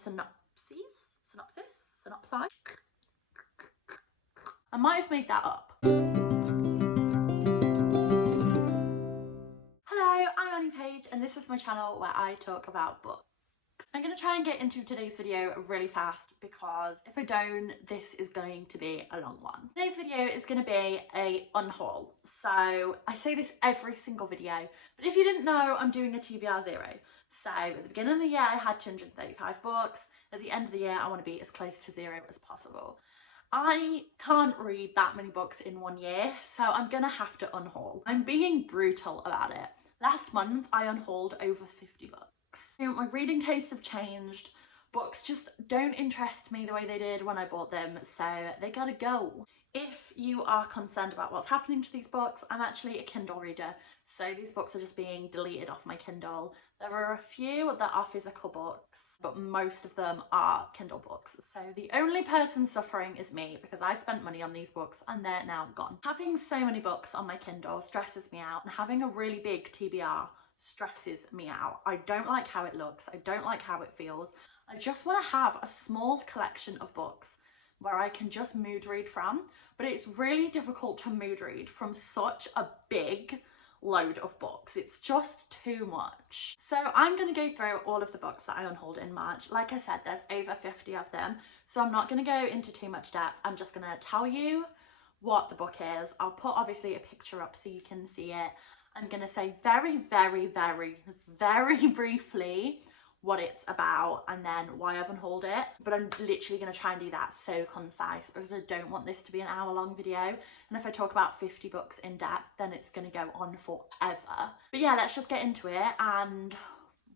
synopsis. I might have made that up. Hello, I'm Annie Page and this is my channel where I talk about books. I'm going to try and get into today's video really fast because if I don't, this is going to be a long one. Today's video is going to be a unhaul. So I say this every single video, but if you didn't know, I'm doing a TBR 0. So at the beginning of the year, I had 235 books. At the end of the year, I want to be as close to 0 as possible. I can't read that many books in 1 year, so I'm going to have to unhaul. I'm being brutal about it. Last month, I unhauled over 50 books. You know, my reading tastes have changed. Books just don't interest me the way they did when I bought them, so they gotta go. If you are concerned about what's happening to these books, I'm actually a Kindle reader, so these books are just being deleted off my Kindle. There are a few that are physical books, but most of them are Kindle books. So the only person suffering is me because I spent money on these books and they're now gone. Having so many books on my Kindle stresses me out, and having a really big TBR stresses me out. I don't like how it looks. I don't like how it feels. I just want to have a small collection of books where I can just mood read from, but it's really difficult to mood read from such a big load of books. It's just too much. So I'm going to go through all of the books that I unhauled in March. Like I said, there's over 50 of them, so I'm not going to go into too much depth. I'm just going to tell you what the book is. I'll put obviously a picture up so you can see it. I'm going to say very briefly what it's about and then why I've unhauled it, but I'm literally going to try and do that so concise because I don't want this to be an hour-long video, and if I talk about 50 books in depth then it's going to go on forever. But yeah, let's just get into it and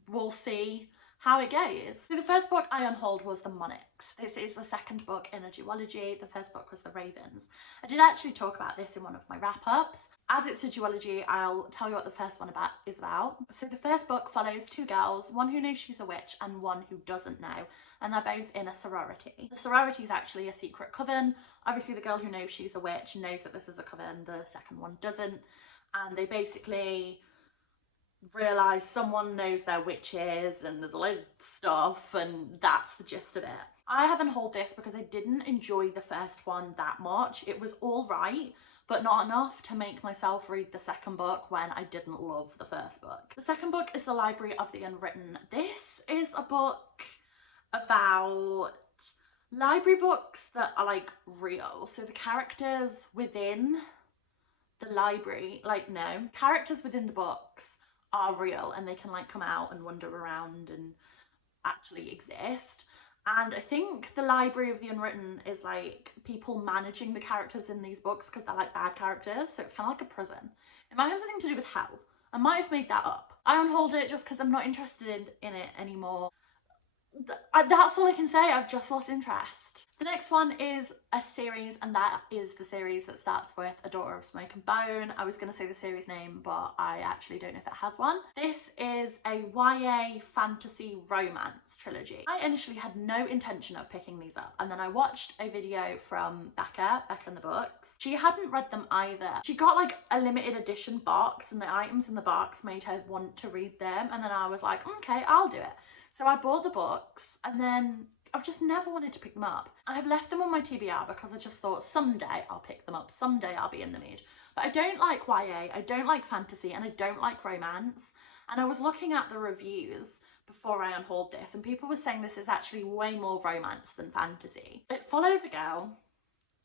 we'll see how it goes. So the first book I unhauled was the Monarchs. This is the second book in a duology. The first book was the Ravens. I did actually talk about this in one of my wrap-ups. As it's a duology, I'll tell you what the first one is about. So the first book follows two girls, one who knows she's a witch and one who doesn't know, and they're both in a sorority. The sorority is actually a secret coven. Obviously the girl who knows she's a witch knows that this is a coven, the second one doesn't, and they basically realise someone knows they're witches and there's a load of stuff, and that's the gist of it. I haven't hauled this because I didn't enjoy the first one that much. It was all right, but not enough to make myself read the second book when I didn't love the first book. The second book is The Library of the Unwritten. This is a book about library books that are like real. So the characters within the library, characters within the books are real and they can like come out and wander around and actually exist. And I think the Library of the Unwritten is like people managing the characters in these books because they're like bad characters, so it's kind of like a prison. It might have something to do with hell. I might have made that up. I unhauled it just because I'm not interested in it anymore. That's all I can say. I've just lost interest. The next one is a series, and that is the series that starts with A Daughter of Smoke and Bone. I was going to say the series name, but I actually don't know if it has one. This is a YA fantasy romance trilogy. I initially had no intention of picking these up, and then I watched a video from Becca and the Books. She hadn't read them either. She got like a limited edition box, and the items in the box made her want to read them, and then I was like, okay, I'll do it. So I bought the books, and then I've just never wanted to pick them up. I have left them on my TBR because I just thought someday I'll pick them up, someday I'll be in the mood. But I don't like YA, I don't like fantasy, and I don't like romance. And I was looking at the reviews before I unhauled this, and people were saying this is actually way more romance than fantasy. It follows a girl.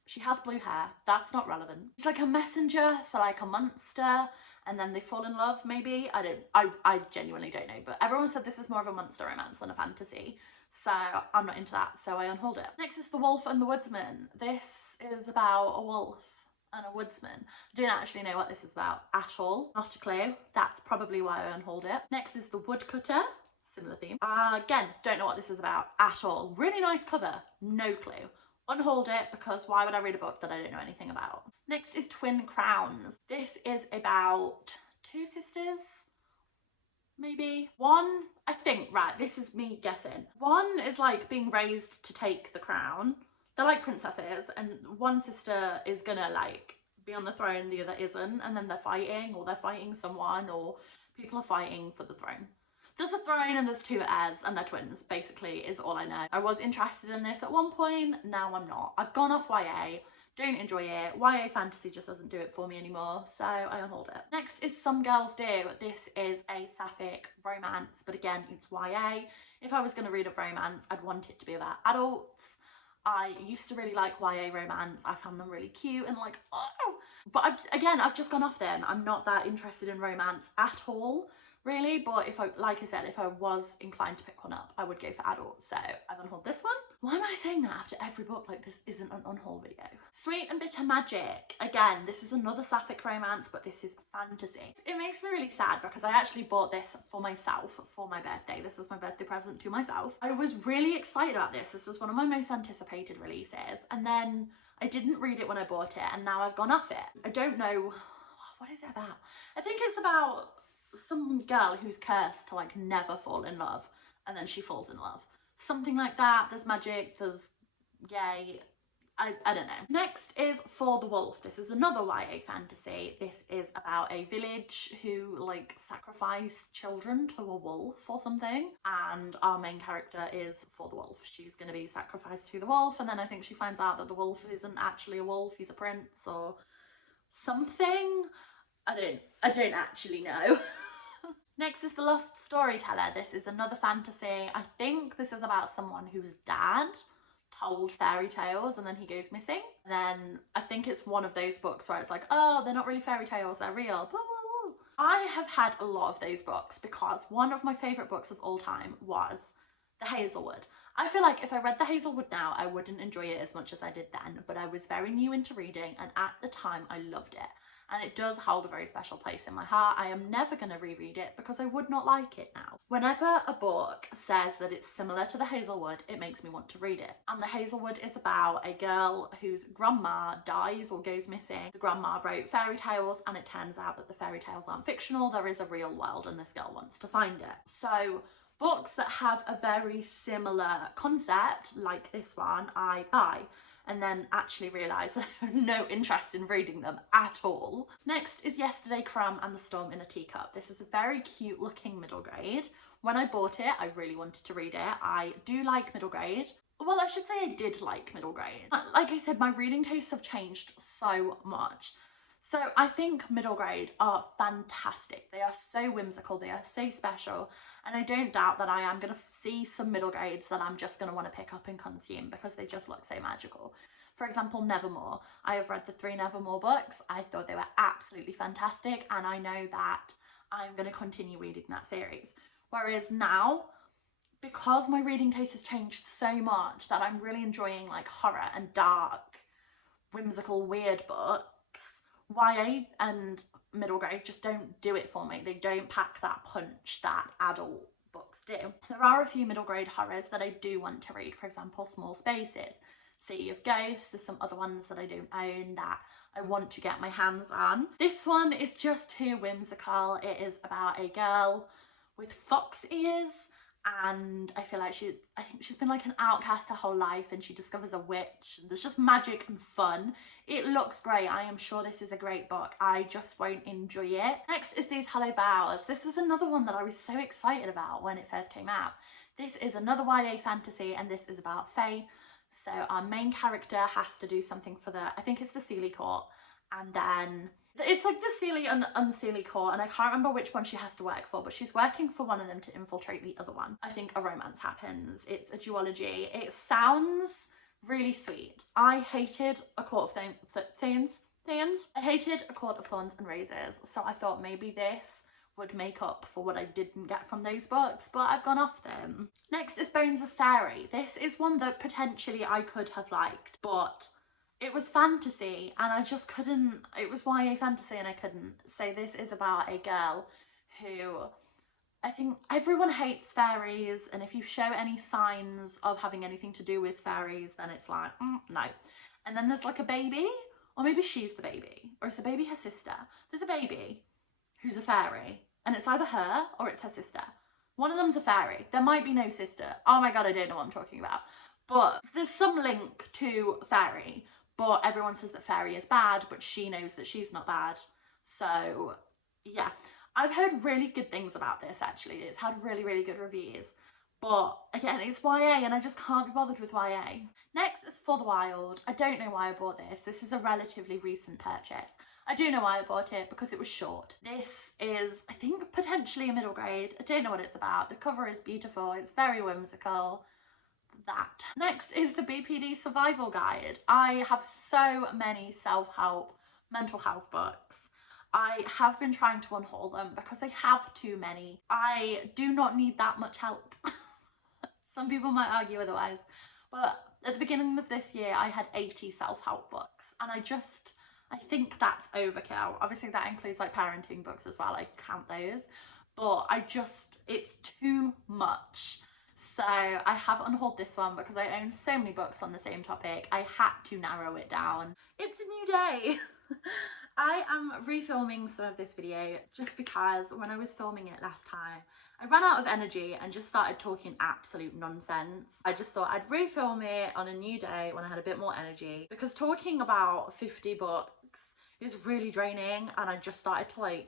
She has blue hair. That's not relevant. She's like a messenger for like a monster, and then they fall in love, maybe. I genuinely don't know, but everyone said this is more of a monster romance than a fantasy, so I'm not into that, so I unhauled it. Next is The Wolf and The Woodsman. This is about a wolf and a woodsman. I don't actually know what this is about at all. Not a clue. That's probably why I unhauled it. Next is The Woodcutter. Similar theme. Again, don't know what this is about at all. Really nice cover. No clue. Unhauled it because why would I read a book that I don't know anything about? Next is Twin Crowns. This is about two sisters, maybe. One, I think, right, this is me guessing. One is like being raised to take the crown. They're like princesses, and one sister is gonna like be on the throne, the other isn't, and then they're fighting, or they're fighting someone, or people are fighting for the throne. There's a throne and there's two heirs and they're twins, basically, is all I know. I was interested in this at one point, now I'm not. I've gone off YA, don't enjoy it. YA fantasy just doesn't do it for me anymore, so I unhauled it. Next is Some Girls Do. This is a sapphic romance, but again, it's YA. If I was going to read a romance, I'd want it to be about adults. I used to really like YA romance. I found them really cute and like, oh. But I've just gone off them. I'm not that interested in romance at all, really. But if I, like I said, if I was inclined to pick one up, I would go for adults. So I've unhauled this one. Why am I saying that after every book? Like, this isn't an unhaul video. Sweet and Bitter Magic. Again, this is another sapphic romance, but this is fantasy. It makes me really sad because I actually bought this for myself for my birthday. This was my birthday present to myself. I was really excited about this. This was one of my most anticipated releases. And then I didn't read it when I bought it, and now I've gone off it. I don't know, what is it about? I think it's about some girl who's cursed to like never fall in love, and then she falls in love. Something like that. There's magic, there's yay. I don't know. Next is For the Wolf. This is another YA fantasy. This is about a village who like sacrifice children to a wolf or something, and our main character is For the Wolf. She's going to be sacrificed to the wolf, and then I think she finds out that the wolf isn't actually a wolf, he's a prince or something. I don't actually know. Next is The Lost Storyteller. This is another fantasy. I think this is about someone whose dad told fairy tales and then he goes missing. And then I think it's one of those books where it's like, oh, they're not really fairy tales, they're real. Blah, blah, blah. I have had a lot of those books because one of my favourite books of all time was The Hazelwood. I feel like if I read The Hazelwood now, I wouldn't enjoy it as much as I did then, but I was very new into reading and at the time I loved it. And it does hold a very special place in my heart. I am never going to reread it because I would not like it now. Whenever a book says that it's similar to The Hazelwood, it makes me want to read it. And The Hazelwood is about a girl whose grandma dies or goes missing. The grandma wrote fairy tales, and it turns out that the fairy tales aren't fictional. There is a real world and this girl wants to find it. So books that have a very similar concept like this one, I buy. And then actually realise that I have no interest in reading them at all. Next is Yesterday, Crumb and the Storm in a Teacup. This is a very cute looking middle grade. When I bought it, I really wanted to read it. I do like middle grade. Well, I should say I did like middle grade. Like I said, my reading tastes have changed so much. So I think middle grade are fantastic. They are so whimsical, they are so special, and I don't doubt that I am going to see some middle grades that I'm just going to want to pick up and consume because they just look so magical. For example, Nevermore. I have read the 3 Nevermore books. I thought they were absolutely fantastic, and I know that I'm going to continue reading that series. Whereas now, because my reading taste has changed so much that I'm really enjoying like horror and dark, whimsical, weird books, YA and middle grade just don't do it for me. They don't pack that punch that adult books do. There are a few middle grade horrors that I do want to read. For example, Small Spaces, City of Ghosts. There's some other ones that I don't own that I want to get my hands on. This one is just too whimsical. It is about a girl with fox ears, and I feel like I think she's been like an outcast her whole life, and she discovers a witch. There's just magic and fun. It looks great. I am sure this is a great book. I just won't enjoy it. Next is These Hollow Vows. This was another one that I was so excited about when it first came out. This is another YA fantasy, and this is about Fae. So our main character has to do something for I think it's the Seelie Court, and then it's like the Seelie and Unseelie Court, and I can't remember which one she has to work for, but she's working for one of them to infiltrate the other one. I think a romance happens. It's a duology. It sounds really sweet. I hated A Court of Thorns. I hated A Court of Thorns and Roses, so I thought maybe this would make up for what I didn't get from those books, but I've gone off them. Next is Bones of Fairy. This is one that potentially I could have liked, but it was fantasy and I just couldn't. It was YA fantasy and I couldn't. So this is about a girl who, I think everyone hates fairies, and if you show any signs of having anything to do with fairies, then it's like, no. And then there's like a baby, or maybe she's the baby, or is the baby her sister? There's a baby who's a fairy, and it's either her or it's her sister. One of them's a fairy. There might be no sister. Oh my god, I don't know what I'm talking about. But there's some link to fairy, but everyone says that fairy is bad, but she knows that she's not bad. So yeah, I've heard really good things about this, actually. It's had really, really good reviews. But again, it's YA and I just can't be bothered with YA. Next is For the Wild. I don't know why I bought this. This is a relatively recent purchase. I do know why I bought it, because it was short. This is, I think, potentially a middle grade. I don't know what it's about. The cover is beautiful. It's very whimsical. That. Next is the BPD Survival Guide. I have so many self-help, mental health books. I have been trying to unhaul them because I have too many. I do not need that much help. Some people might argue otherwise, but at the beginning of this year I had 80 self-help books, and I think that's overkill. Obviously that includes like parenting books as well, I count those, but it's too much. So I have unhauled this one because I own so many books on the same topic. I had to narrow it down. It's a new day. I am refilming some of this video just because when I was filming it last time, I ran out of energy and just started talking absolute nonsense. I just thought I'd refilm it on a new day when I had a bit more energy, because talking about 50 books is really draining, and I just started to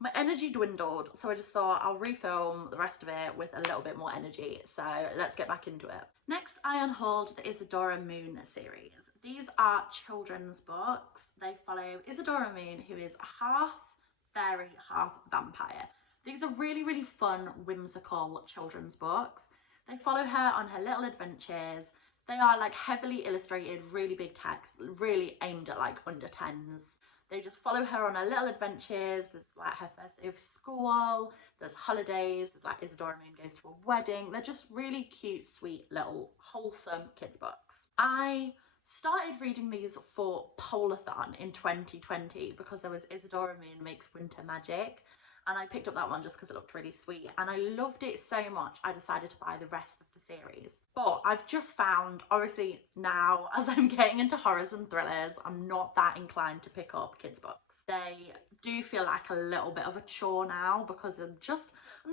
my energy dwindled, so I just thought I'll refilm the rest of it with a little bit more energy. So let's get back into it. Next, I unhauled the Isadora Moon series. These are children's books. They follow Isadora Moon, who is half fairy, half vampire. These are really, really fun, whimsical children's books. They follow her on her little adventures. They are like heavily illustrated, really big text, really aimed at like under 10s. They just follow her on her little adventures. There's like her first day of school, there's holidays, there's like Isadora Moon goes to a wedding. They're just really cute, sweet, little wholesome kids books. I started reading these for Polathon in 2020 because there was Isadora Moon Makes Winter Magic, and I picked up that one just because it looked really sweet, and I loved it so much I decided to buy the rest of the series. But I've just found, obviously now as I'm getting into horrors and thrillers, I'm not that inclined to pick up kids books. They do feel like a little bit of a chore now because I'm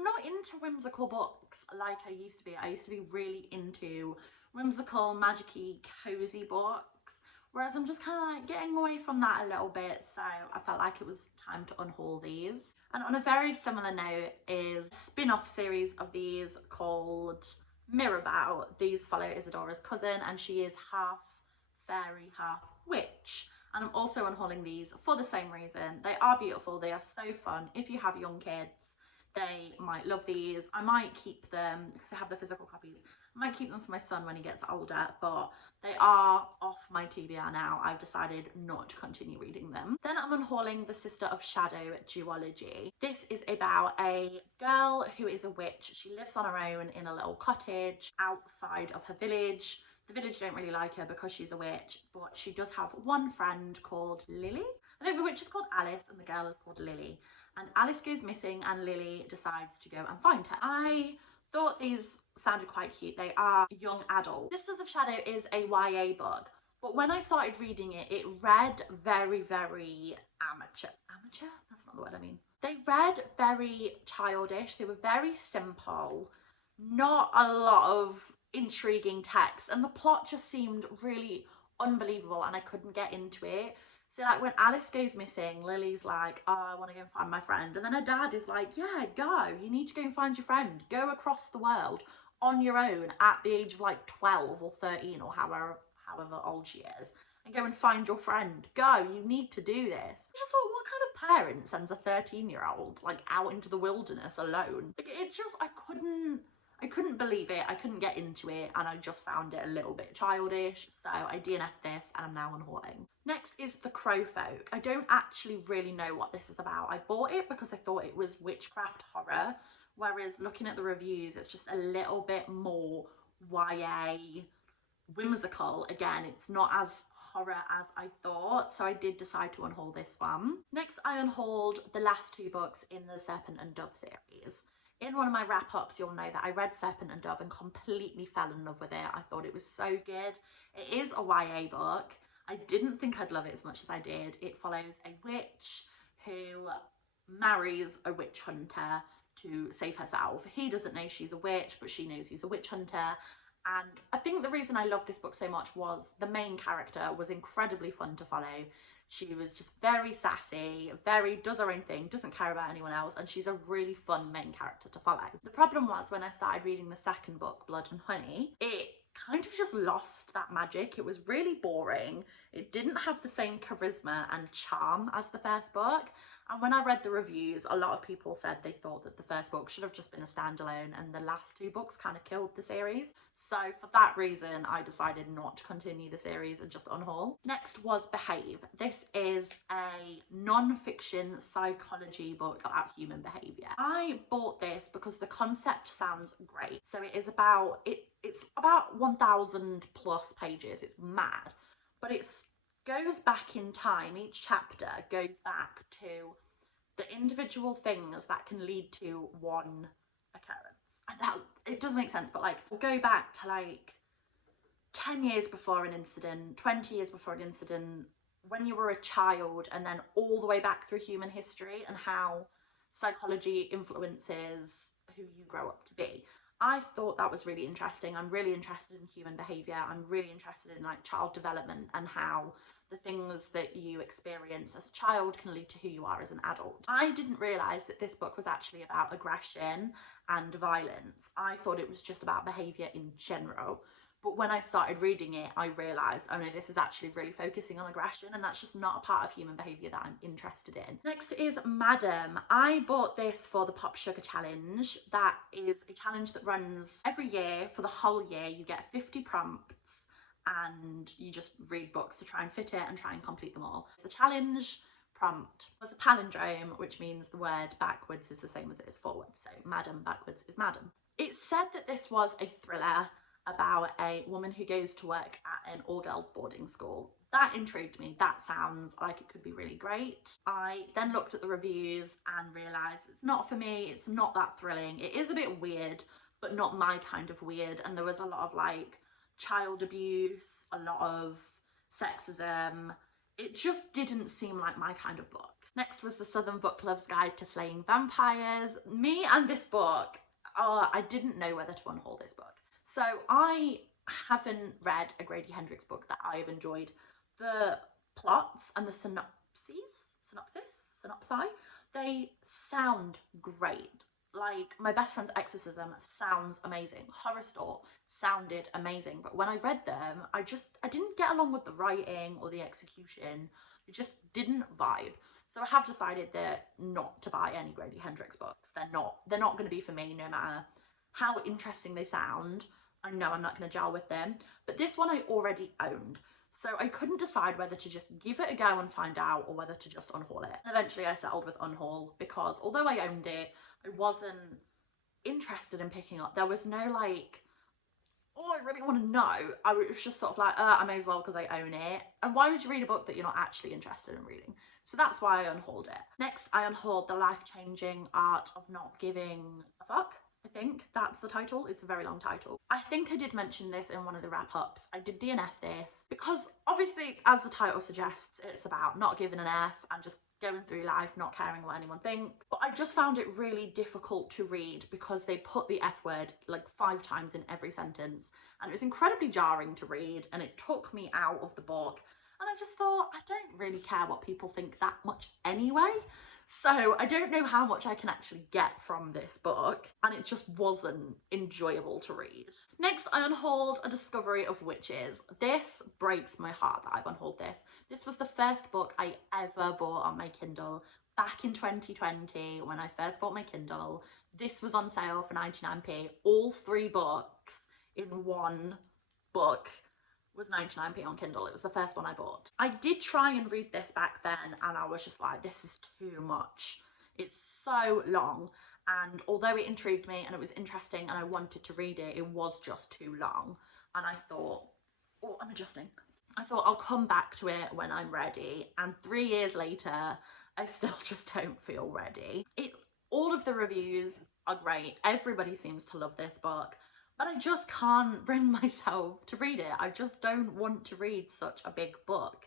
not into whimsical books like I used to be. I used to be really into whimsical, magic-y, cozy books, whereas I'm just kind of like getting away from that a little bit, so I felt like it was time to unhaul these. And on a very similar note is a spin-off series of these called Mirabao. These follow Isadora's cousin, and she is half fairy, half witch. And I'm also unhauling these for the same reason. They are beautiful, they are so fun. If you have young kids, they might love these. I might keep them because I have the physical copies. I might keep them for my son when he gets older, but they are off my TBR now. I've decided not to continue reading them. Then I'm unhauling The Sister of Shadow duology. This is about a girl who is a witch. She lives on her own in a little cottage outside of her village. The village don't really like her because she's a witch, but she does have one friend called Lily. I think the witch is called Alice and the girl is called Lily. And Alice goes missing and Lily decides to go and find her. I thought these sounded quite cute. They are young adult. Sisters of Shadow is a YA book, but when I started reading it, it read very, very amateur. Amateur? That's not the word I mean. They read very childish. They were very simple. Not a lot of intriguing text, and the plot just seemed really unbelievable and I couldn't get into it. So like when Alice goes missing, Lily's like, oh, I want to go and find my friend. And then her dad is like, yeah, go. You need to go and find your friend. Go across the world on your own at the age of like 12 or 13 or however old she is, and go and find your friend. Go. You need to do this. I just thought, what kind of parent sends a 13-year-old like out into the wilderness alone? Like, it just, I couldn't believe it. I couldn't get into it, and I just found it a little bit childish, so I DNF'd this and I'm now unhauling. Next is The Crowfo. I don't actually really know what this is about. I bought it because I thought it was witchcraft horror, whereas looking at the reviews, it's just a little bit more YA whimsical. Again, it's not as horror as I thought, so I did decide to unhaul this one. Next, I unhauled the last two books in the Serpent and Dove series. In one of my wrap-ups, you'll know that I read Serpent and Dove and completely fell in love with it. I thought it was so good. It is a YA book. I didn't think I'd love it as much as I did. It follows a witch who marries a witch hunter to save herself. He doesn't know she's a witch, but she knows he's a witch hunter. And I think the reason I loved this book so much was the main character was incredibly fun to follow. She was just very sassy, does her own thing, doesn't care about anyone else, and she's a really fun main character to follow. The problem was when I started reading the second book, Blood and Honey, it kind of just lost that magic. It was really boring. It didn't have the same charisma and charm as the first book. And when I read the reviews, a lot of people said they thought that the first book should have just been a standalone and the last two books kind of killed the series. So for that reason, I decided not to continue the series and just unhaul. Next was Behave. This is a non-fiction psychology book about human behaviour. I bought this because the concept sounds great. So it is about, it's about 1,000 plus pages. It's mad, but it's goes back in time. Each chapter goes back to the individual things that can lead to one occurrence. And that, it does make sense, but like, we'll go back to like 10 years before an incident, 20 years before an incident, when you were a child, and then all the way back through human history and how psychology influences who you grow up to be. I thought that was really interesting. I'm really interested in human behaviour. I'm really interested in like child development and how the things that you experience as a child can lead to who you are as an adult. I didn't realise that this book was actually about aggression and violence. I thought it was just about behaviour in general. But when I started reading it, I realised, oh no, this is actually really focusing on aggression, and that's just not a part of human behaviour that I'm interested in. Next is Madam. I bought this for the Pop Sugar Challenge. That is a challenge that runs every year for the whole year. You get 50 prompts and you just read books to try and fit it and try and complete them all. The challenge prompt was a palindrome, which means the word backwards is the same as it is forward. So Madam backwards is Madam. It said that this was a thriller about a woman who goes to work at an all-girls boarding school. That intrigued me. That sounds like it could be really great. I then looked at the reviews and realised it's not for me. It's not that thrilling. It is a bit weird, but not my kind of weird. And there was a lot of like child abuse, a lot of sexism. It just didn't seem like my kind of book. Next was the Southern Book Club's Guide to Slaying Vampires. Me and this book, I didn't know whether to unhaul this book. So I haven't read a Grady Hendrix book that I have enjoyed. The plots and the synopsi, they sound great. Like, my best friend's Exorcism sounds amazing. Horror Store sounded amazing. But when I read them, I didn't get along with the writing or the execution. It just didn't vibe. So I have decided that not to buy any Grady Hendrix books. They're not going to be for me, no matter how interesting they sound. I know I'm not going to gel with them. But this one I already owned. So I couldn't decide whether to just give it a go and find out or whether to just unhaul it. Eventually I settled with unhaul because although I owned it, I wasn't interested in picking up. There was no like, oh, I really want to know. I was just sort of like, I may as well because I own it. And why would you read a book that you're not actually interested in reading? So that's why I unhauled it. Next, I unhauled The Life-Changing Art of Not Giving a Fuck. I think that's the title. It's a very long title. I think I did mention this in one of the wrap-ups. I did DNF this because obviously, as the title suggests, it's about not giving an F and just going through life not caring what anyone thinks. But I just found it really difficult to read because they put the F word like 5 times in every sentence, and it was incredibly jarring to read, and it took me out of the book. And I just thought, I don't really care what people think that much anyway. So I don't know how much I can actually get from this book, and it just wasn't enjoyable to read. Next, I unhauled A Discovery of Witches. This breaks my heart that I've unhauled this. This was the first book I ever bought on my Kindle back in 2020 when I first bought my Kindle. This was on sale for 99p. All 3 books in one book was 99p on Kindle. It was the first one I bought. I did try and read this back then, and I was just like, this is too much. It's so long, and although it intrigued me and it was interesting and I wanted to read it, it was just too long. And I thought, oh, I'm adjusting. I thought I'll come back to it when I'm ready, and 3 years later, I still just don't feel ready. All of the reviews are great. Everybody seems to love this book. But I just can't bring myself to read it. I just don't want to read such a big book.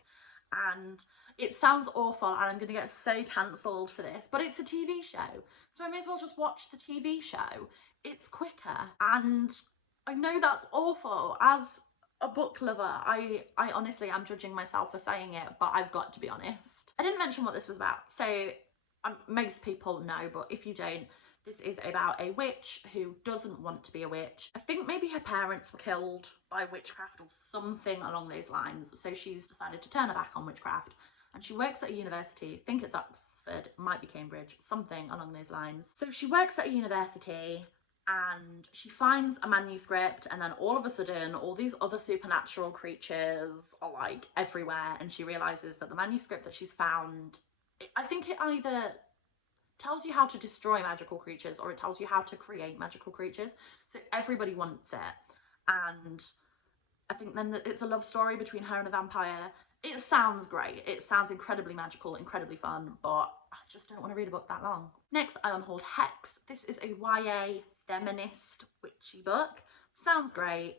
And it sounds awful and I'm going to get so cancelled for this, but it's a TV show. So I may as well just watch the TV show. It's quicker. And I know that's awful. As a book lover. I honestly am judging myself for saying it, but I've got to be honest. I didn't mention what this was about, so most people know, but if you don't, this is about a witch who doesn't want to be a witch. I think maybe her parents were killed by witchcraft or something along those lines, so she's decided to turn her back on witchcraft, and she works at a university. I think it's Oxford, might be Cambridge, something along those lines. So she works at a university and she finds a manuscript, and then all of a sudden all these other supernatural creatures are like everywhere, and she realizes that the manuscript that she's found, I think it either tells you how to destroy magical creatures or it tells you how to create magical creatures, so everybody wants it. And I think then it's a love story between her and a vampire. It sounds great, it sounds incredibly magical, incredibly fun, but I just don't want to read a book that long. Next, I unhauled Hex. This is a YA feminist witchy book. Sounds great.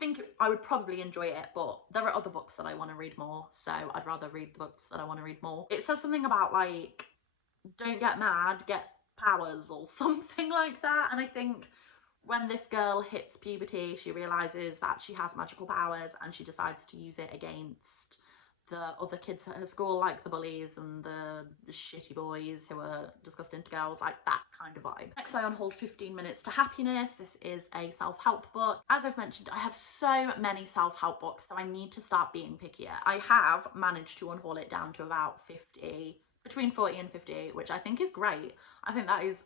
Think I would probably enjoy it, but there are other books that I want to read more, so I'd rather read the books that I want to read more. It says something about like, don't get mad, get powers or something like that, and I think when this girl hits puberty, she realizes that she has magical powers and she decides to use it against the other kids at her school, like the bullies and the shitty boys who are disgusting to girls, like that kind of vibe. Next, I unhauled 15 Minutes to Happiness. This is a self-help book. As I've mentioned, I have so many self-help books, so I need to start being pickier. I have managed to unhaul it down to about 50, between 40 and 50, which I think is great. I think that is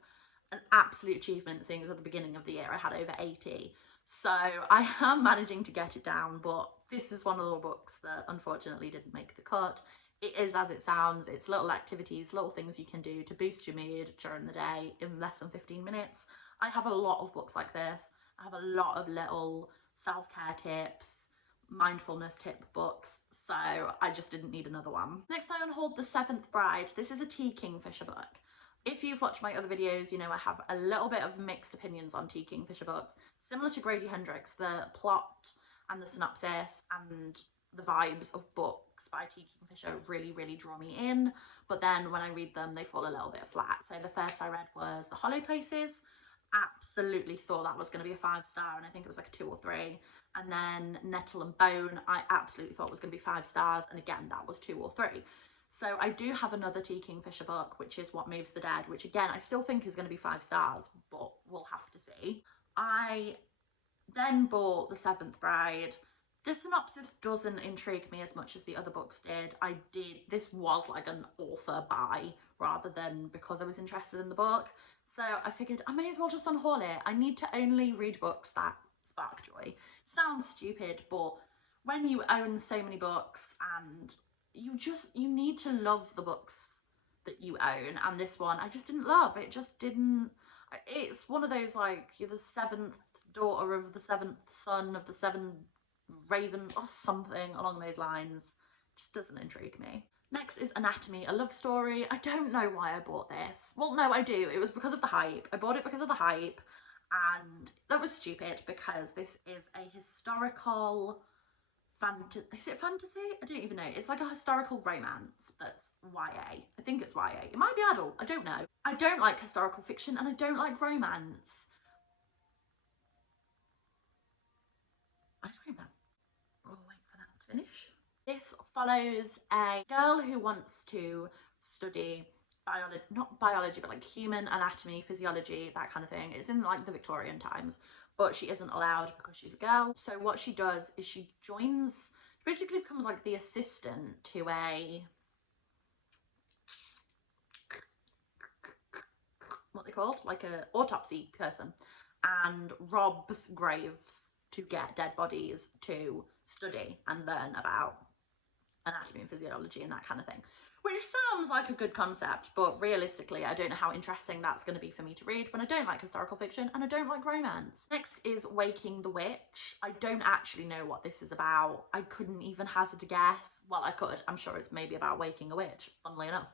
an absolute achievement, seeing as at the beginning of the year I had over 80. So I am managing to get it down, but this is one of the books that unfortunately didn't make the cut. It is as it sounds. It's little activities, little things you can do to boost your mood during the day in less than 15 minutes. I have a lot of books like this. I have a lot of little self-care tips, mindfulness tip books, so I just didn't need another one. Next, I unhauled The Seventh Bride. This is a T. Kingfisher book. If you've watched my other videos, you know I have a little bit of mixed opinions on T. Kingfisher books. Similar to Grady Hendrix, the plot and the synopsis and the vibes of books by T. Kingfisher really, really draw me in, but then when I read them, they fall a little bit flat. So the first I read was The Hollow Places. Absolutely thought that was going to be a 5-star, and I think it was like a 2 or 3. And then Nettle and Bone, I absolutely thought was going to be 5 stars, and again, that was 2 or 3. So I do have another T. Kingfisher book, which is What Moves the Dead, which again, I still think is going to be 5 stars, but we'll have to see. I then bought The Seventh Bride. The synopsis doesn't intrigue me as much as the other books did. This was like an author buy rather than because I was interested in the book. So I figured I may as well just unhaul it. I need to only read books that spark joy. Sounds stupid, but when you own so many books and you need to love the books that you own, and this one I just didn't love. It just didn't. It's one of those like, you're the 7th daughter of the 7th son of the 7 ravens or something along those lines. Just doesn't intrigue me. Next is Anatomy, a love story. I don't know why I bought this. Well, no, I do. It was because of the hype. I bought it because of the hype, and that was stupid because this is a historical is it fantasy? I don't even know. It's like a historical romance that's YA. I think it's YA. It might be adult. I don't know. I don't like historical fiction and I don't like romance. Ice cream man. We'll wait for that to finish. This follows a girl who wants to study biology, not biology, but like human anatomy, physiology, that kind of thing. It's in like the Victorian times, but she isn't allowed because she's a girl. So what she does is she basically becomes like the assistant to what they called, like a autopsy person, and robs graves to get dead bodies to study and learn about anatomy and physiology and that kind of thing. Which sounds like a good concept, but realistically, I don't know how interesting that's going to be for me to read when I don't like historical fiction and I don't like romance. Next is Waking the Witch. I don't actually know what this is about. I couldn't even hazard a guess. Well, I could. I'm sure it's maybe about waking a witch, funnily enough.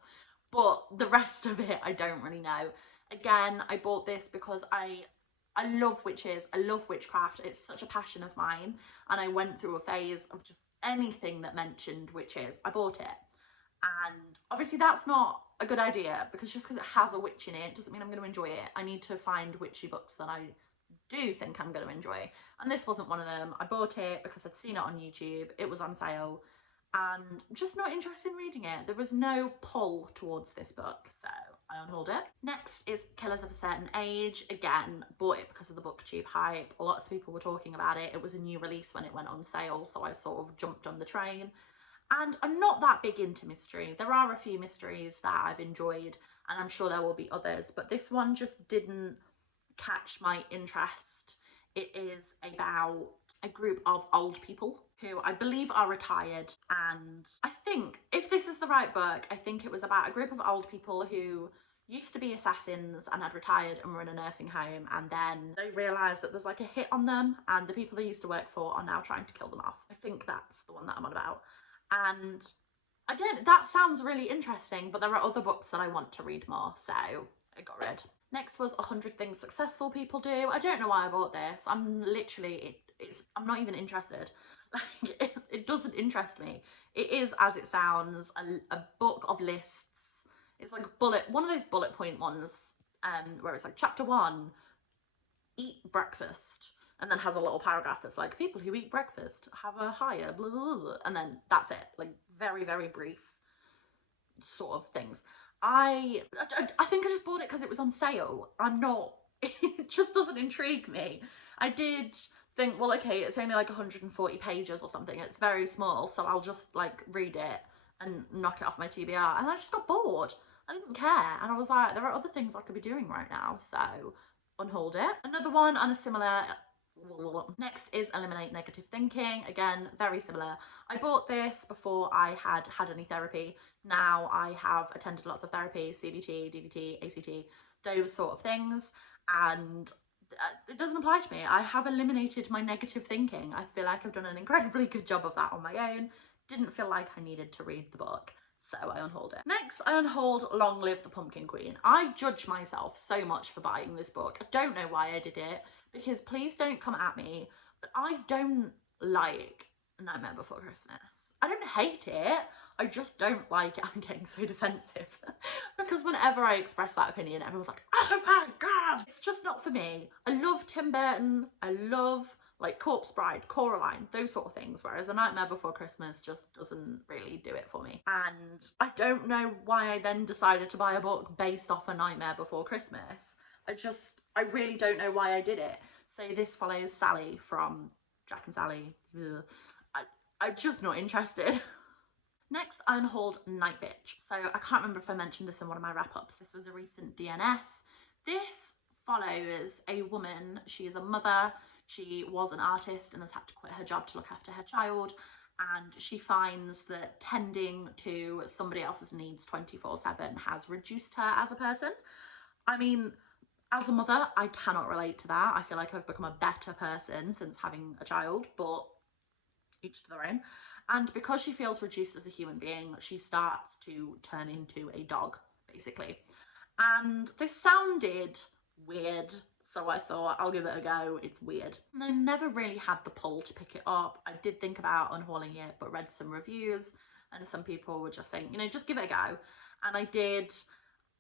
But the rest of it, I don't really know. Again, I bought this because I love witches. I love witchcraft. It's such a passion of mine. And I went through a phase of just anything that mentioned witches. I bought it. And obviously that's not a good idea, because just because it has a witch in it doesn't mean I'm going to enjoy it. I need to find witchy books that I do think I'm going to enjoy. And this wasn't one of them. I bought it because I'd seen it on YouTube. It was on sale and just not interested in reading it. There was no pull towards this book, so I unhauled it. Next is Killers of a Certain Age. Again, bought it because of the booktube hype. Lots of people were talking about it. It was a new release when it went on sale, so I sort of jumped on the train. And I'm not that big into mystery. There are a few mysteries that I've enjoyed, and I'm sure there will be others, but this one just didn't catch my interest. It is about a group of old people who I believe are retired, and I think, if this is the right book, I think it was about a group of old people who used to be assassins and had retired and were in a nursing home, and then they realised that there's like a hit on them and the people they used to work for are now trying to kill them off. I think that's the one that I'm on about. And again, that sounds really interesting, but there are other books that I want to read more, so I got rid. Next was 100 Things Successful People Do. I don't know why I bought this. I'm literally, I'm not even interested. Like, it doesn't interest me. It is, as it sounds, a book of lists. It's like one of those bullet point ones, where it's like chapter 1, eat breakfast, and then has a little paragraph that's like, people who eat breakfast have a higher blah, blah, blah, and then that's it. Like, very, very brief sort of things. I think I just bought it because it was on sale. It just doesn't intrigue me. I did think, well, okay, it's only like 140 pages or something. It's very small, so I'll just like read it and knock it off my TBR. And I just got bored. I didn't care. And I was like, there are other things I could be doing right now, so unhauled it. Another one on a similar... Next is Eliminate Negative Thinking. Again, very similar. I bought this before I had any therapy. Now I have attended lots of therapy, CBT, DBT, ACT, those sort of things, and it doesn't apply to me. I have eliminated my negative thinking. I feel like I've done an incredibly good job of that on my own. Didn't feel like I needed to read the book, so I unhauled it. Next, I unhauled Long Live the Pumpkin Queen. I judge myself so much for buying this book. I don't know why I did it, because please don't come at me, but I don't like Nightmare Before Christmas. I don't hate it, I just don't like it. I'm getting so defensive because whenever I express that opinion, everyone's like, oh my god, it's just not for me. I love Tim Burton, I love like Corpse Bride, Coraline, those sort of things, whereas A Nightmare Before Christmas just doesn't really do it for me. And I don't know why I then decided to buy a book based off A Nightmare Before Christmas. I really don't know why I did it. So this follows Sally from Jack and Sally. Ugh. I'm just not interested. Next, I unhauled Night Bitch. So I can't remember if I mentioned this in one of my wrap-ups. This was a recent DNF. This follows a woman. She is a mother. She was an artist and has had to quit her job to look after her child. And she finds that tending to somebody else's needs 24/7 has reduced her as a person. I mean, as a mother, I cannot relate to that. I feel like I've become a better person since having a child, but each to their own. And because she feels reduced as a human being, she starts to turn into a dog, basically. And this sounded weird, so I thought I'll give it a go. It's weird. And I never really had the pull to pick it up. I did think about unhauling it, but read some reviews, and some people were just saying, you know, just give it a go. And I did,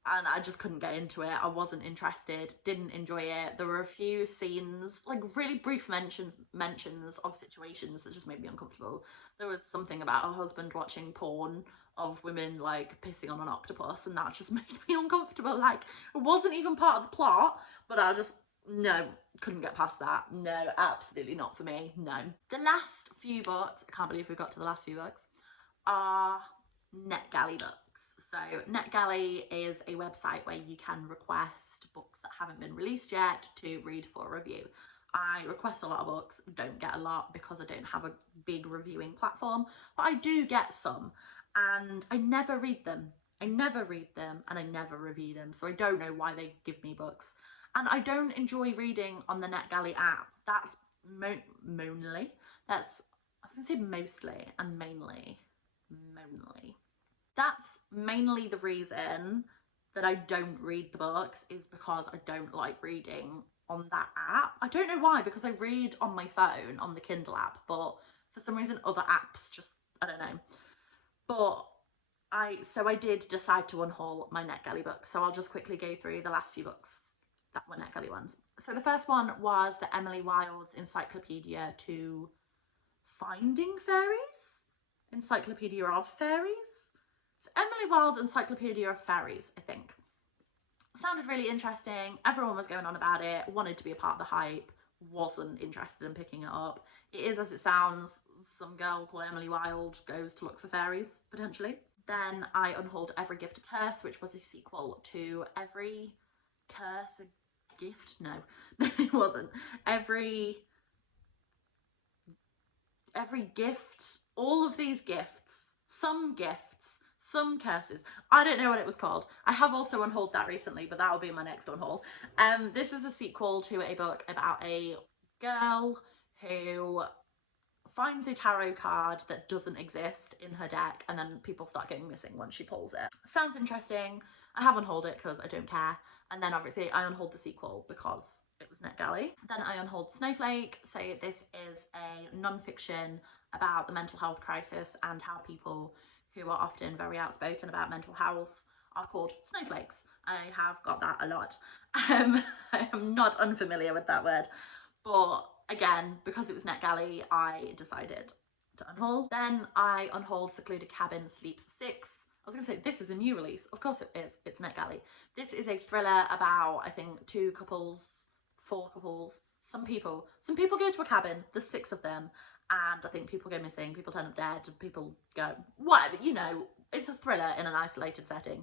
and I just couldn't get into it. I wasn't interested, didn't enjoy it. There were a few scenes, like really brief mentions of situations that just made me uncomfortable. There was something about a husband watching porn of women like pissing on an octopus, and that just made me uncomfortable. Like, it wasn't even part of the plot, but I just, no, couldn't get past that. No, absolutely not for me, no. The last few books, I can't believe we got to the last few books, are NetGalley books. So NetGalley is a website where you can request books that haven't been released yet to read for a review. I request a lot of books, don't get a lot because I don't have a big reviewing platform, but I do get some, and I never read them. I never read them and I never review them, so I don't know why they give me books. And I don't enjoy reading on the NetGalley app. That's mainly. That's, I was gonna say mostly and mainly. That's mainly the reason that I don't read the books, is because I don't like reading on that app. I don't know why, because I read on my phone, on the Kindle app, but for some reason other apps just, I don't know. But so I did decide to unhaul my NetGalley books, so I'll just quickly go through the last few books that were NetGalley ones. So the first one was the Emily Wilde's Encyclopedia to Finding Fairies? Encyclopedia of Fairies? It's Emily Wilde's Encyclopedia of Fairies, I think. Sounded really interesting. Everyone was going on about it, wanted to be a part of the hype, wasn't interested in picking it up. It is as it sounds. Some girl called Emily Wilde goes to look for fairies, potentially. Then I unhauled Every Gift a Curse, which was a sequel to Every Curse a Gift? No, it wasn't. Every gift, all of these gifts, some curses. I don't know what it was called. I have also unhauled that recently, but that will be my next unhaul. This is a sequel to a book about a girl who finds a tarot card that doesn't exist in her deck, and then people start going missing once she pulls it. Sounds interesting. I have unhauled it because I don't care. And then obviously I unhauled the sequel because it was NetGalley. Then I unhauled Snowflake Say. This is a non-fiction about the mental health crisis and how people who are often very outspoken about mental health are called snowflakes. I have got that a lot. I am not unfamiliar with that word, but again, because it was NetGalley, I decided to unhaul. Then I unhauled Secluded Cabin Sleeps 6. I was going to say, this is a new release. Of course it is. It's NetGalley. This is a thriller about, I think, 4 couples, some people go to a cabin, there's 6 of them, and I think people go missing, people turn up dead, people go, whatever, you know, it's a thriller in an isolated setting.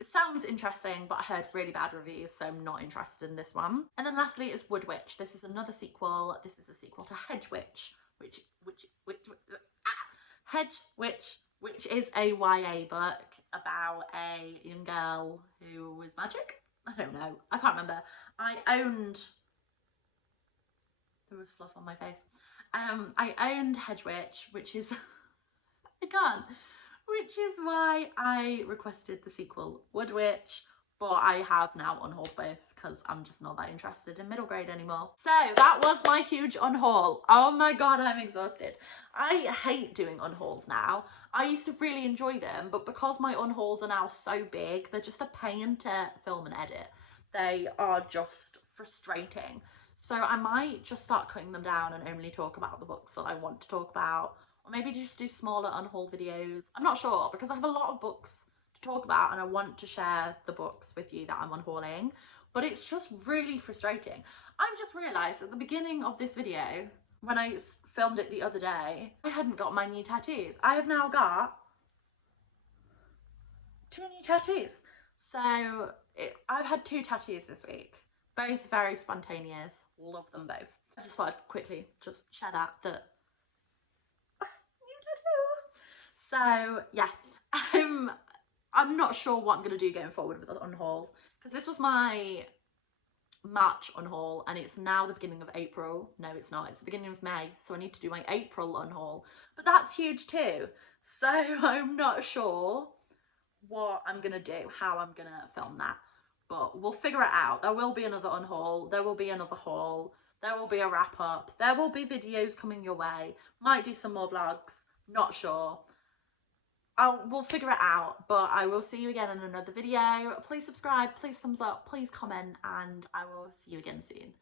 It sounds interesting, but I heard really bad reviews, so I'm not interested in this one. And then lastly is Wood Witch. This is another sequel. This is a sequel to Hedge Witch, which is a YA book about a young girl who was magic. I don't know. I can't remember. There was fluff on my face. I owned Hedge Witch, which is which is why I requested the sequel, Wood Witch, but I have now unhauled both because I'm just not that interested in middle grade anymore. So that was my huge unhaul. Oh my god, I'm exhausted. I hate doing unhauls now. I used to really enjoy them, but because my unhauls are now so big, they're just a pain to film and edit. They are just frustrating. So I might just start cutting them down and only talk about the books that I want to talk about. Or maybe just do smaller unhaul videos. I'm not sure, because I have a lot of books to talk about and I want to share the books with you that I'm unhauling. But it's just really frustrating. I've just realised at the beginning of this video, when I filmed it the other day, I hadn't got my new tattoos. I have now got 2 new tattoos. So I've had 2 tattoos this week. Both very spontaneous. Love them both. I just thought I'd quickly just share that new tattoo. So yeah, I'm not sure what I'm going to do going forward with the unhauls, because this was my March unhaul and it's now the beginning of April. No, it's not. It's the beginning of May. So I need to do my April unhaul. But that's huge too. So I'm not sure what I'm going to do, how I'm going to film that. But we'll figure it out. There will be another unhaul. There will be another haul. There will be a wrap up. There will be videos coming your way. Might do some more vlogs. Not sure. We'll figure it out, but I will see you again in another video. Please subscribe, please thumbs up, please comment, and I will see you again soon.